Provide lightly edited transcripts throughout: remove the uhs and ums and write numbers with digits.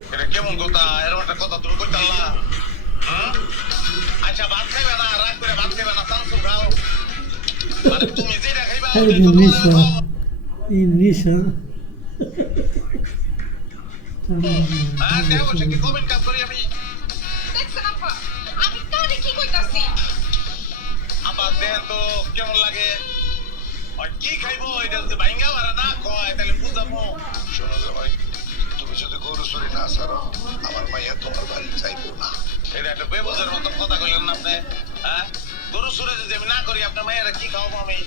এটা কেমন কথা? এরকম একটা কথা তুমি কইতে পারলা? আচ্ছা ভাত খাইবে না, রাগ করে ভাত খাইবে না, চামচুর খাও। মানে তুমি যেটা খাইবা এই ওটাই তো তোমার নিশা খাওয়া। এই নিশা হ্যাঁ দেহ বসে কি কমেন্ট কাজ করি আমি? দেখছেন আপা, আমি কারে কি কইতাছি? আবার দেন তো কেমন লাগে? ওই কি খাইবো এটা যদি ভাইঙ্গা মারা না কয় তাহলে বুঝাবো। শোনো জামাই, তুমি যদি গরু চুরি না ছাড়ো, আমার মাইয়া তোমার বাড়ি চাইবো না। এটা একটা বেবুজের মতন কথা কইলেন না আপনি? হ্যাঁ, গরু চুরি যদি আমি না করি আপনার মায়েরা কি খাওয়াবো আমি?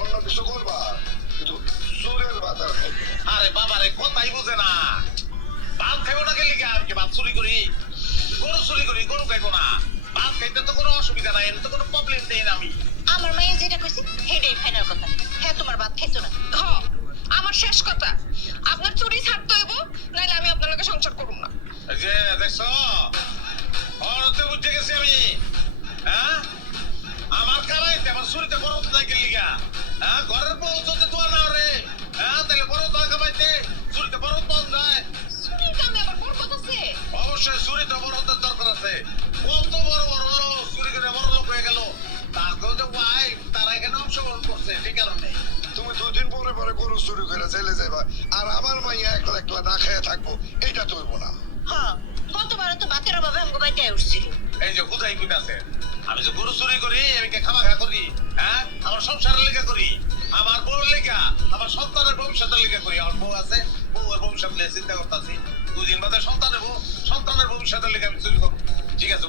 অন্য কিছু করবা, কিন্তু চুরের বাজার খাইবে না। আরে বাবা রে, কথাই বুঝে না। ভাত খাইবো না গেলি আমি কি ভাত চুরি করি? গরু চুরি করি, গরু খাইবো না। ভাত খাইতে তো কোনো অসুবিধা নাই, এর তো কোনো প্রবলেম নেই না আমি। আমার মাইয়া যেটা কইছে হেডেই ফাইনাল কথা। হ্যাঁ তোমার বাদ খাইতো না। ধ আমার শেষ কথা, আপনার চুরি ছাড়তে হইব, নাইলে আমি আপনার লগে সংসার করব না। এই যে দেখছো, অনতে বুঝে গেছি আমি। হ্যাঁ, আমার কামাইতে আমার চুরিতে বড় নাই গেলি গা। হ্যাঁ, ঘরের বউ যদি তোমার না রে, হ্যাঁ তাহলে বড় তো কামাইতে চুরিতে বড় তো যায়। চুরির কামে আবার বরকত আছে? অবশ্যই চুরিতে বড় দরকার আছে। কত বড় বড় লোক চুরি করে বড় লোক হয়ে গেল, তারপরে যে ওয়াইফ তারা এখানে অংশগ্রহণ করছে, ঠিক কারণে। তুমি দুদিন পরে পরে গরু চুরি করে চলে যাইবা, আর আমার মাইয়া একলা একলা না খেয়ে থাকবো, এইটা তো হইবো না। হ্যাঁ গতবারও তো বাতের অভাবে আমগো বাড়িতে উঠছিল। এই যে বুঝাই কইতাছে, আমি যে গরু চুরি করি আমি কে খাওয়া খা করি? হ্যাঁ, আমার সংসারের লেগে করি, আমার বউর লেগা, আমার সন্তানের ভবিষ্যতের লেগে করি। আমার বউ আছে, বউয়ের ভবিষ্যৎ নিয়ে চিন্তা করতেছি। 2 দিন বাদে সন্তানের ভবিষ্যতের লেগে আমি চুরি করবো। ঠিক আছে,